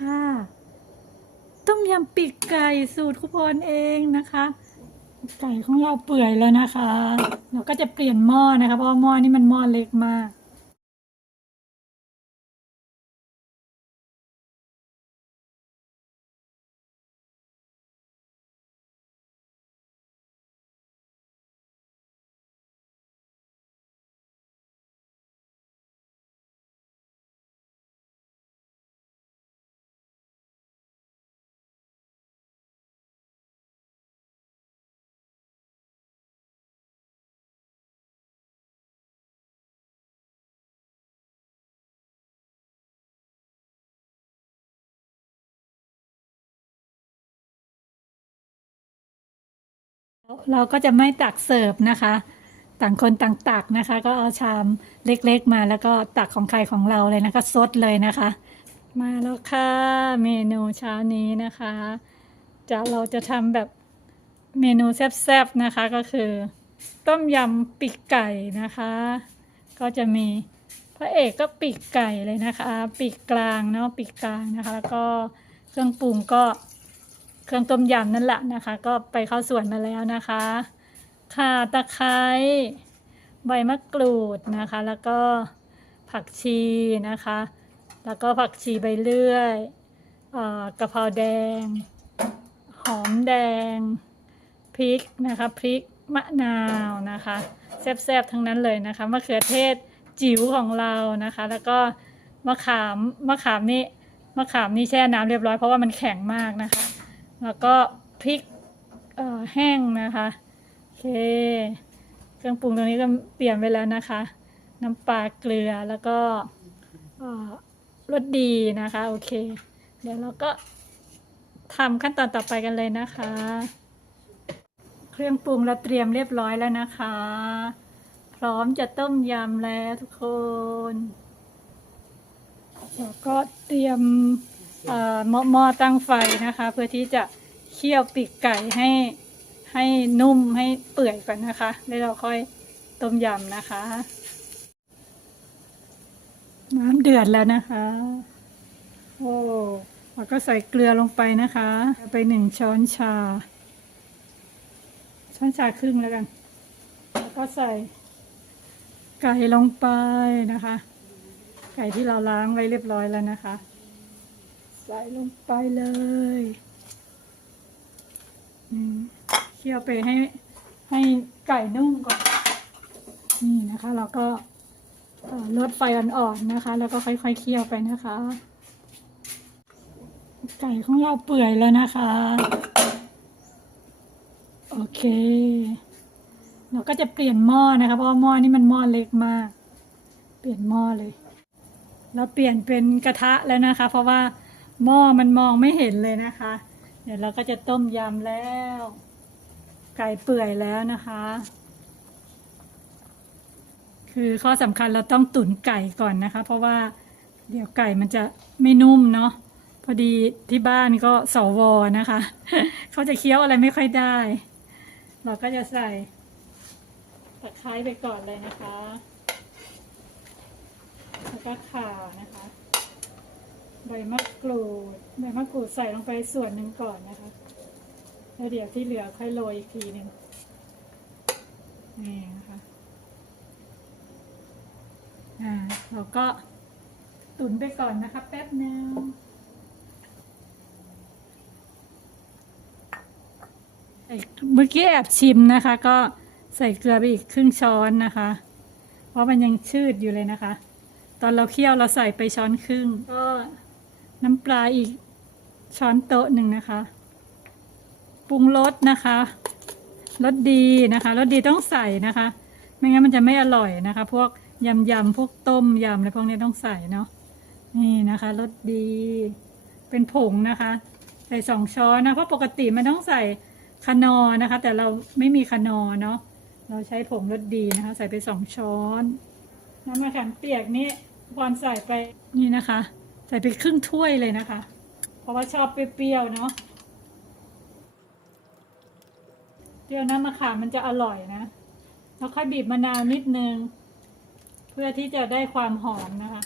ค่ะ ต้มยำปีกไก่สูตรคุพรเองนะคะ ไก่ของเราเปื่อยแล้วนะคะ เราก็จะเปลี่ยนหม้อนะคะ เพราะหม้อนี่มันหม้อเล็กมาก เราก็จะไม่ตักเสิร์ฟนะคะ ต่างคนต่างตักนะคะ ก็เอาชามเล็กๆมาแล้วก็ตักของใครของเราเลยนะคะซดเลยนะคะ มาแล้วค่ะเมนูเช้านี้นะคะ จะเราจะทำแบบเมนูแซ่บๆนะคะก็คือ ต้มยำปีกไก่นะคะ ก็จะมีพระเอกก็ปีกไก่เลยนะคะ ปีกกลางเนาะปีกกลางนะคะ แล้วก็เครื่องปรุงก็ เครื่องต้มยำนั่นแหละนะคะ ก็ไปเข้าส่วนมาแล้วนะคะข่าตะไคร้ใบมะกรูดนะคะ แล้วก็ผักชีนะคะ แล้วก็ผักชีใบเลื่อยอ่อกะเพราแดง หอมแดงพริกนะคะพริกมะนาวนะคะแซ่บๆทั้งนั้นเลยนะคะมะเขือเทศจิ๋วของเรานะคะ แล้วก็มะขามมะขามนี่มะขามนี่แช่น้ำเรียบร้อยเพราะว่ามันแข็งมากนะคะ แล้วก็พริกแห้งนะคะโอเคเครื่องปรุงตรงนี้ก็เตรียมไว้แล้วนะคะ น้ำปลาเกลือแล้วก็รสดีนะคะโอเค เดี๋ยวเราก็ทำขั้นตอนต่อไปกันเลยนะคะ เครื่องปรุงเราเตรียมเรียบร้อยแล้วนะคะ พร้อมจะต้มยำแล้วทุกคนแล้วก็เตรียม หม้อหม้อตั้งไฟนะคะ เพื่อที่จะเคี่ยวปีกไก่ให้ให้นุ่มให้เปื่อยก่อนนะคะ แล้วเราค่อยต้มยำนะคะ น้ำเดือดแล้วนะคะ โอ้เราก็ใส่เกลือลงไปนะคะ ไปหนึ่งช้อนชา ช้อนชาครึ่งแล้วกัน แล้วก็ใส่ไก่ลงไปนะคะ ไก่ที่เราล้างไว้เรียบร้อยแล้วนะคะ ใส่ลงไปเลยนี่เคี่ยวไปให้ให้ไก่นุ่มก่อน นี่นะคะ เราก็ลดไฟอ่อนๆนะคะ แล้วก็ค่อยๆเคี่ยวไปนะคะ ไก่ของเราเปื่อยแล้วนะคะ โอเค เราก็จะเปลี่ยนหม้อนะคะ เพราะหม้อนี่มันหม้อเล็กมาก เปลี่ยนหม้อเลย เราเปลี่ยนเป็นกระทะแล้วนะคะ เพราะว่า หม้อมันมองไม่เห็นเลยนะคะ เดี๋ยวเราก็จะต้มยำแล้ว ไก่เปื่อยแล้วนะคะ คือข้อสำคัญเราต้องตุ๋นไก่ก่อนนะคะ เพราะว่าเดี๋ยวไก่มันจะไม่นุ่มเนาะพอดีที่บ้านก็สวนะคะ เขาจะเคี้ยวอะไรไม่ค่อยได้ เราก็จะใส่ตะไคร้ไปก่อนเลยนะคะ แล้วก็ข่านะคะ บมะกรูดใบมะกรูดใส่ลงไปส่วนหนึ่งก่อนนะคะ แล้วเดี๋ยวที่เหลือค่อยโรยอีกทีหนึ่งนี่นะคะอ่าเราก็ตุ๋นไปก่อนนะคะ แป๊บนึงเมื่อกี้แอบชิมนะคะ ก็ใส่เกลือไปอีกครึ่งช้อนนะคะ เพราะมันยังชืดอยู่เลยนะคะ ตอนเราเคี่ยวเราใส่ไปช้อนครึ่งก็ น้ำปลาอีกช้อนโต๊ะหนึ่งนะคะ ปรุงรสนะคะรสดีนะคะรสดีต้องใส่นะคะ ไม่งั้นมันจะไม่อร่อยนะคะ พวกยำยำพวกต้มยำอะไรพวกนี้ต้องใส่เนาะนี่นะคะรสดีเป็นผงนะคะ ใส่สองช้อนนะเพราะปกติมันต้องใส่คานอนะคะ แต่เราไม่มีคานอเนาะเราใช้ผงรสดีนะคะ ใส่ไปสองช้อนน้ำมะขามเปียกนี่พรใส่ไปนี่นะคะ ส่ไปครึ่งถ้วยเลยนะคะ เพราะว่าชอบเปรี้ยวๆเนาะเปรี้ยวน้ำมะขามมันจะอร่อยนะแล้วค่อยบีบมะนาวนิดนึง เพื่อที่จะได้ความหอมนะคะ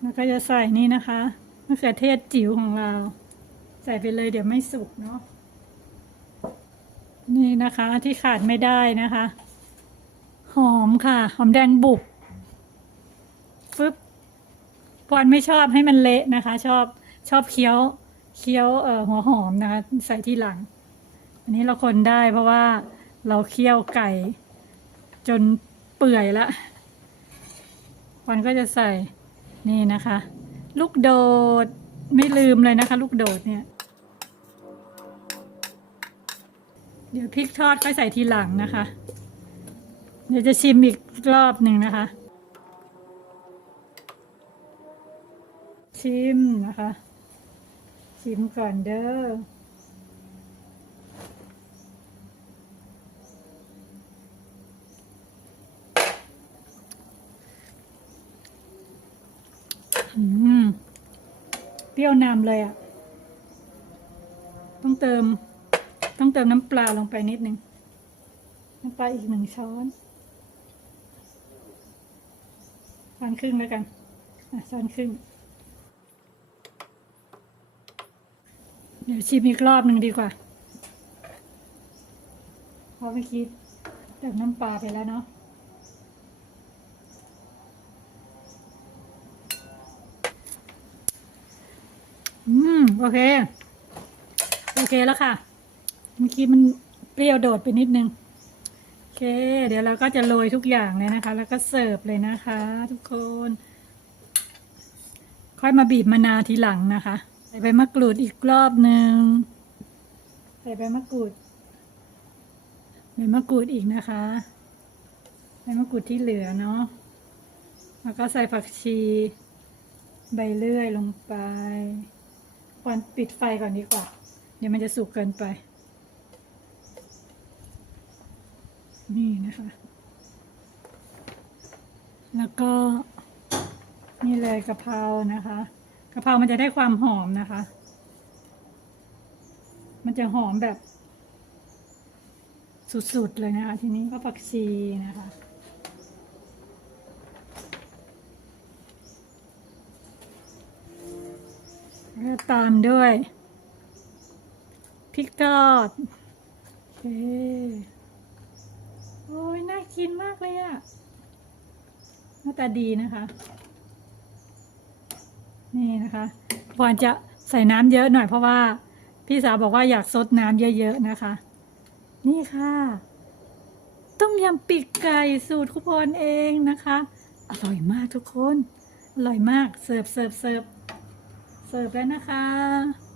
แล้วก็จะใส่นี่นะคะมะเขือเทศจิ๋วของเรา ใส่ไปเลยเดี๋ยวไม่สุกเนาะนี่นะคะที่ขาดไม่ได้นะคะ หอมค่ะ หอมแดงบุบฟึบ ปอนไม่ชอบให้มันเละนะคะ ชอบชอบเคี้ยวเคี้ยวเอ่อหัวหอมนะคะ ใส่ที่หลัง อันนี้เราคนได้เพราะว่าเราเคี่ยวไก่ จนเปื่อยละปอนก็จะใส่นี่นะคะ ลูกโดดไม่ลืมเลยนะคะ ลูกโดดเนี่ย เดี๋ยวพริกทอดค่อยใส่ทีหลังนะคะ เดี๋ยวจะชิมอีกรอบหนึ่งนะคะ ชิมนะคะ ชิมก่อนเด้ออืมเปรี้ยวนำเลยอะ ต้องเติม ต้องเติมน้ำปลาลงไปนิดนึง น้ำปลาอีกหนึ่งช้อนช้อนครึ่งแล้วกันอะช้อนครึ่ง ดี๋ยวชิมอีกรอบหนึ่งดีกว่า เพราะเมื่อกี้เติมน้ำปลาไปแล้วเนาะอืม โอเค โอเคแล้วค่ะ เมื่อกี้มันเปรี้ยวโดดไปนิดนึง โอเค เดี๋ยวเราก็จะโรยทุกอย่างเลยนะคะ แล้วก็เสิร์ฟเลยนะคะ ทุกคน ค่อยมาบีบมะนาวทีหลังนะคะ ใส่ใบมะกรูดอีกรอบหนึ่งใส่ใบมะกรูดใบมะกรูดอีกนะคะใบมะกรูดที่เหลือเนาะแล้วก็ใส่ผักชี ใบเลื่อยลงไปก่อนปิดไฟก่อนดีกว่า เดี๋ยวมันจะสุกเกินไป นี่นะคะ แล้วก็นี่เลยกะเพรานะคะ กะเพรามันจะได้ความหอมนะคะ มันจะหอมแบบ สุดๆเลยนะคะ ทีนี้ก็ผักชีนะคะ แล้วตามด้วยพริกทอดโอเคโอ้ยน่ากินมากเลยอะหน้าตาดีนะคะ นี่นะคะควรจะใส่น้ำเยอะหน่อยเพราะว่าพี่สาวบอกว่าอยากซดน้ำเยอะๆนะคะ นี่ค่ะต้มยำปีกไก่สูตรคุพรเองนะคะ อร่อยมากทุกคน อร่อยมากเสิร์ฟเสิร์ฟเสิร์ฟเสิร์ฟแล้วนะคะ